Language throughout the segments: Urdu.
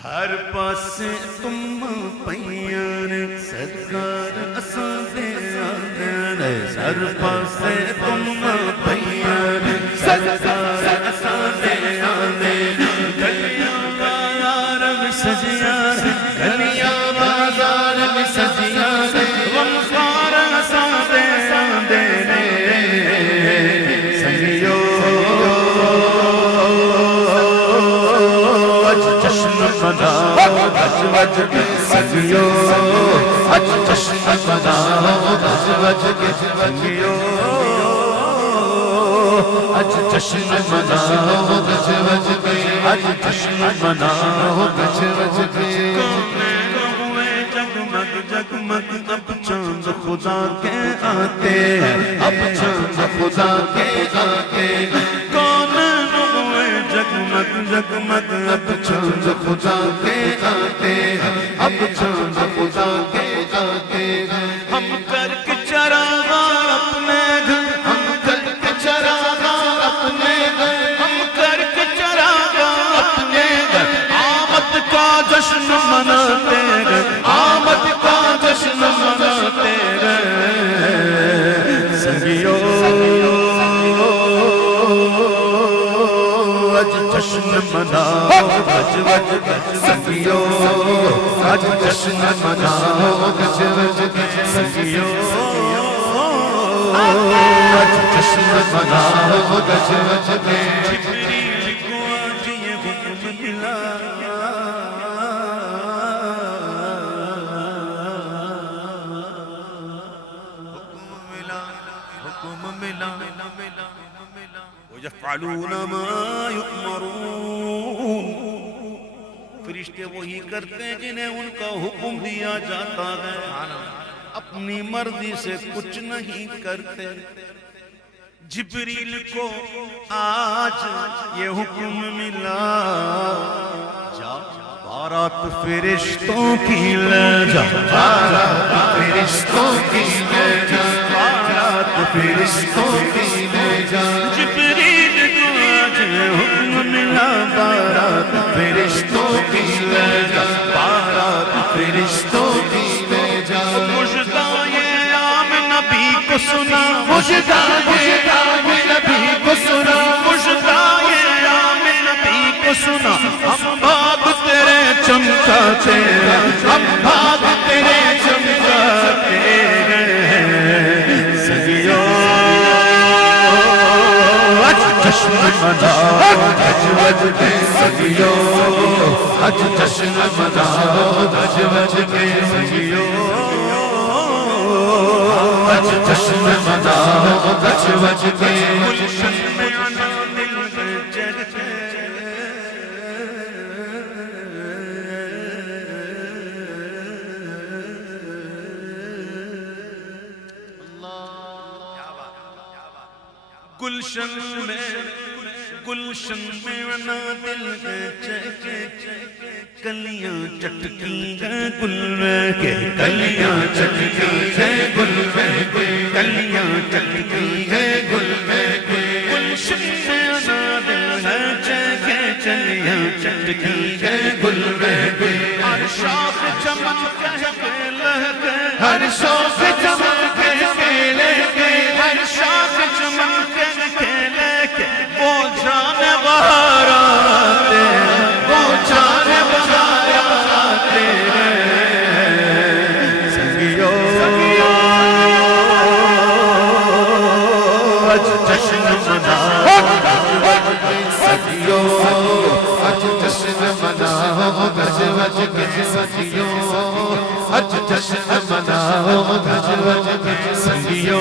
ہر پاس تم پیار سرکار اساں دے آدھے ہر پاس تم پیار سرکار اساں دے آدھے گلیاں بازار میں سجیا گلیاں بازار میں سجیا غمخوار اساں دے آدھے سنگیو مناؤ بج بج کے سنگیو اج جشن مناؤ بج بج کے سنگیو اج جشن مناؤ بج بج کے اج جشن مناؤ بج بج کے جگمگ جگمگ اب چاند خدا کے آتے ہیں اب چاند خدا کے آتے کون جگمگ جگمگ اب چاند خدا کے آتے ہیں اب چاند خدا کے آتے ہیں ہم کر کے چراغا اپنے گھر ہم کر کے چراغا اپنے گھر ہم کر کے چراغا اپنے گھر آمد کا جشن مناتے گئے آمد کا جشن مناتے گئے سنگیو جشن مناؤ بج بج کے سنگیو آج جشن مناؤ بج بج کے سنگیو آج جشن مناؤ بج بج کے جبریل کو آج یہ حکم ملا حکم ملا وَيَفْعَلُونَ مَا يُؤْمَرُونَ فرشتے وہی کرتے ہیں جنہیں ان کا حکم دیا جاتا ہے اپنی مرضی سے کچھ نہیں کرتے جبریل کو آج یہ حکم ملا جا بارات فرشتوں کی لے جا بارات فرشتوں کی لے جا بارات فرشتوں کی لے جا جبریل کو آج حکم ملا بارات فرشتوں کی لے جا بارات فرشتوں کی لے جا مجدائے عام نبی کو سنا مجدائے عام نبی کو سنا مجدائے عام نبی کو سنا ہم بھاگ تیرے چمکاتے ہم بھاگ تیرے چمکاتے سنگیو آج جشن مناؤ بج بج کے سنگیو آج جشن مناؤ بج بج کے سنگیو آج جشن مناؤ بج بج کے گلشن میں آنا دل جگتے گلشن میں انا دل چکے کلیاں چٹکی ہیں گل میں کے کلیاں چٹکی ہیں گل میں کے کلیاں چٹکی ہیں گل میں کے گلشن میں انا دل چکے کلیاں چٹکی ہیں گل میں کے ہر شاخ چمن کے لہکے ہر شاخ چمن کے لہکے ہر شاخ چمن کے لہکے وہ جان بہار آتے وہ جان بہار آتے سنگیو آج جشن مناؤ سنگیو آج جشن مناؤ بج بج کے سنگیو آج جشن مناؤ بج بج کے سنگیو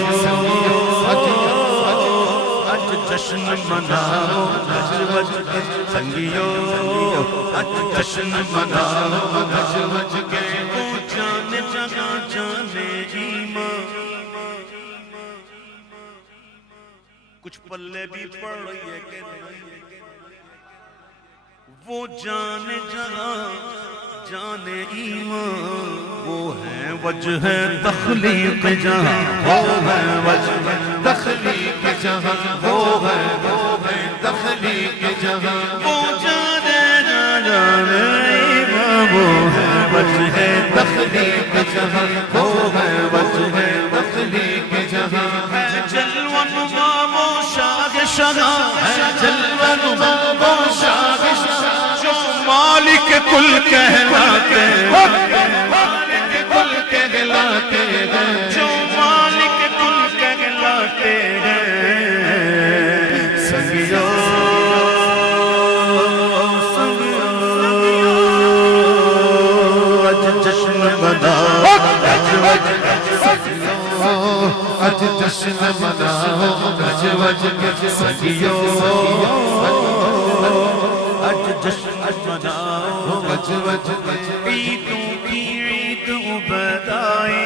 جشن مناؤ بج بج کے سنگیو آج جشن مناؤ بج بج کے وہ جانے جگہ جانے ایمان کچھ پلے بھی پڑ رہی ہے کہ نہیں وہ جانے جگہ جانے ایمان وہ ہے وجہ تخلیق جہاں وہ ہے وجہ تخلیق جہاں وہ ہے تخلیق جہاں وہ جانے جانے ایمان تخلیق جہاں، وہ ہے وجہ تخلیق جہاں، جلوہ نما وہ شاہ شاہ ہے، جلوہ نما وہ شاہ جو مالک کل کہلاتے ہیں، مالک کل کہلاتے ہیں، جو مالک کل کہلاتے ہیں۔ سنگیو آج جشن مناؤ، آج جشن مناؤ گج وج کے سنگیو، آج جشن مناؤ گج وج کے عیدوں کی عید بدائے،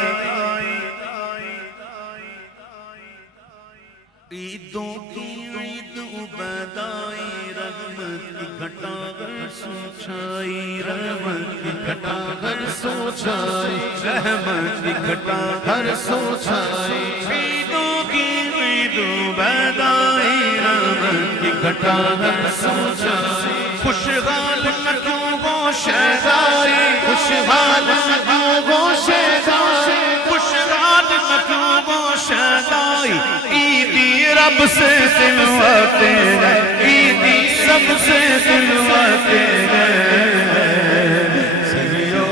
عیدوں کی عید بدائے، رحمت کی گھٹا گر سوچائی، رحمت کی گھٹا ہر سوچائی، رحمت کی گھٹا ہر سوچائی، عیدوں کی عید بدائے، رحمت کی گھٹا گر سوچائی، خوشحال نہ کیوں وہ شہزائی، خوشحال کیوں وہ شہزائی، خوشحال نہ کیوں وہ شہزائی، عیدی رب سے دلواتے ہیں، عیدی سب سے دلواتے ہیں۔ سنگیو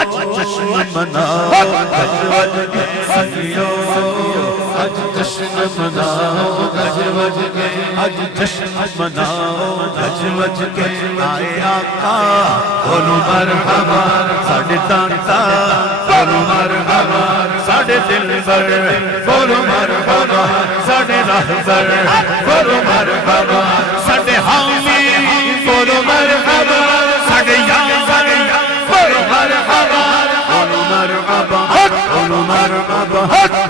آج جشن مناؤ گج وج کے، سنگیو آج جشن مناؤ گج وج کے، آج جشن مناؤ گج وج کے، آئے آقا بولو مرحبا، ساڈے دانتا بولو مرحبا، ساڈے دلبر بولو مرحبا، ساڈے راہبر بولو مرحبا، ساڈے حامی بولو مرحبا، ساڈے یار بولو مرحبا، بولو مرحبا، بولو مرحبا،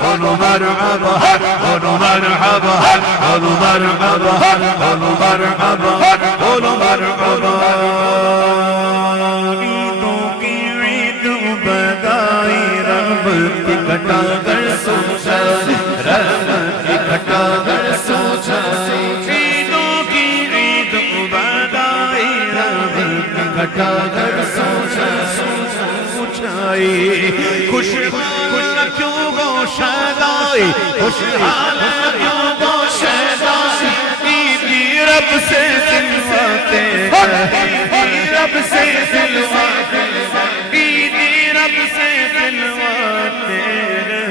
بولو مرحبا، بولو مرحبا، بولو مرحبا، بولو مرحبا، بولو مرحبا۔ عیدوں کی عید بدائی، رحمت کی گھٹا گر سوچائی، رحمت کی گھٹا گر سوچائی، عیدوں کی عید بدائی، رحمت کی گھٹا گر سوچائی، خوشحال نہ کیوں وہ شہزائی، خوشحال نہ کیوں وہ شہزائی، عیدی رب سے دلواتے ہیں، عیدی رب سے دلواتے ہیں، عیدی رب سے دلواتے ہیں۔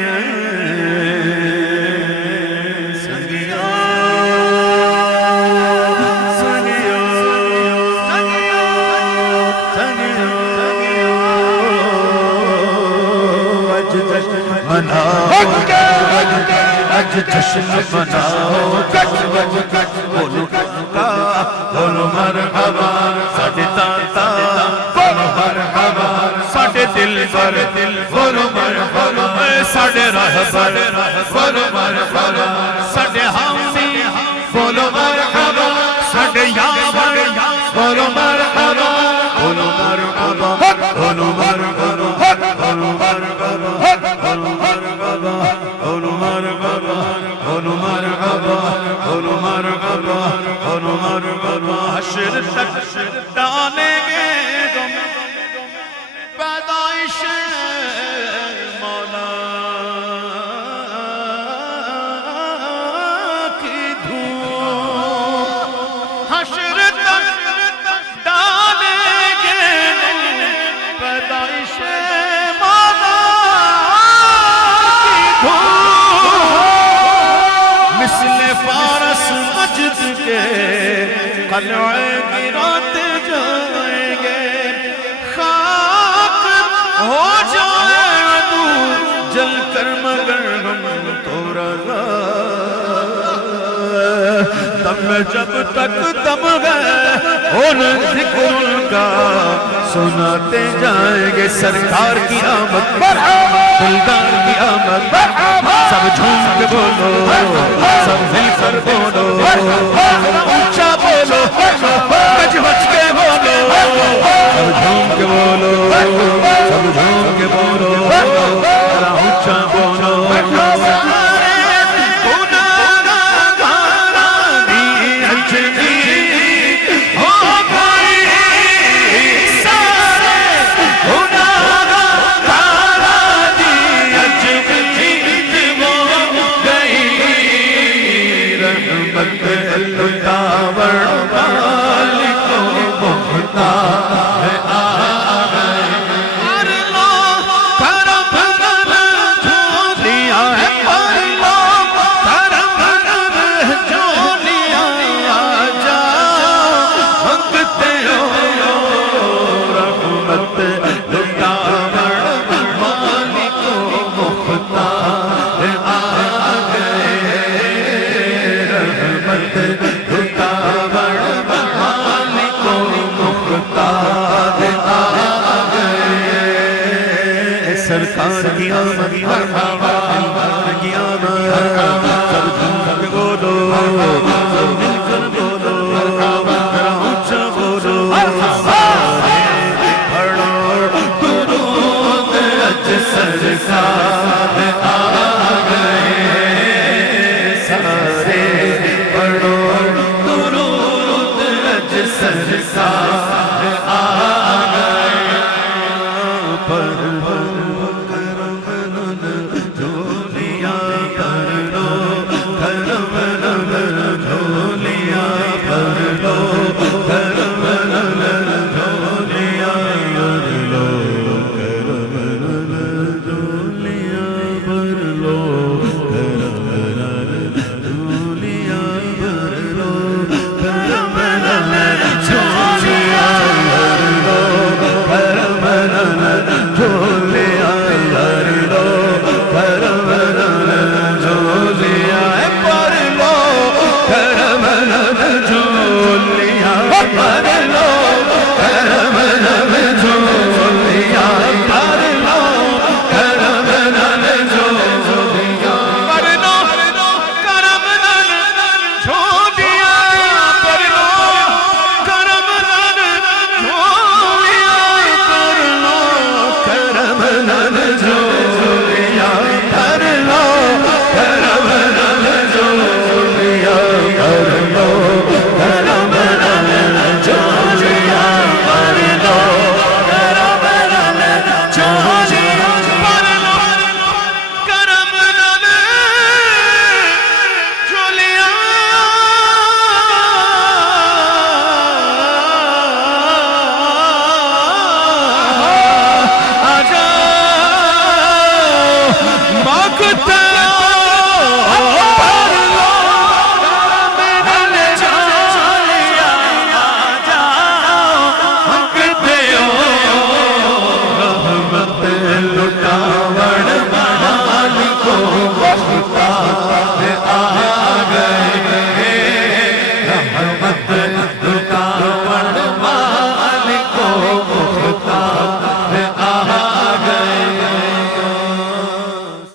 سنگیو سنگیو سنگیو آج جشن مناؤ آج جشن مناؤ گج وج کے، بولو کا بولو مرحبا، ساڈے دانتا بولو مرحبا، ساڈے دلبر بولو مرحبا، ساڈے راہبر بولو مرحبا، ساڈے حامی بولو مرحبا، ساڈے یاور بولو مرحبا، بولو مرحبا، بولو مرحبا، بولو مرحبا، بولو مرحبا، بولو مرحبا، بولو مرحبا، بولو مرحبا، بولو مرحبا۔ حشر تک ڈالیں گے غم پیدائش مولا کی دھوم، حشر تک ڈالیں گے غم پیدائش مولا کی دھوم، مثل فارس مجد کے قلعے گراتے جائیں گے، خاک ہو جائے عدو جل کر مگر ہم تو رضا، دم جب تک دم ہے ان ذکر ان کا سناتے جائیں گے، سرکار کی آمد دلدار کی آمد، سب جھوم کے بولو، سب مل کر بولو، اونچا بولو، گج وج کے بولو، سب جھوم کے بولو، سب جھوم کے بولو، ذرا اونچا بولو۔ گناہگار دی انجلی ہو گئی سرکار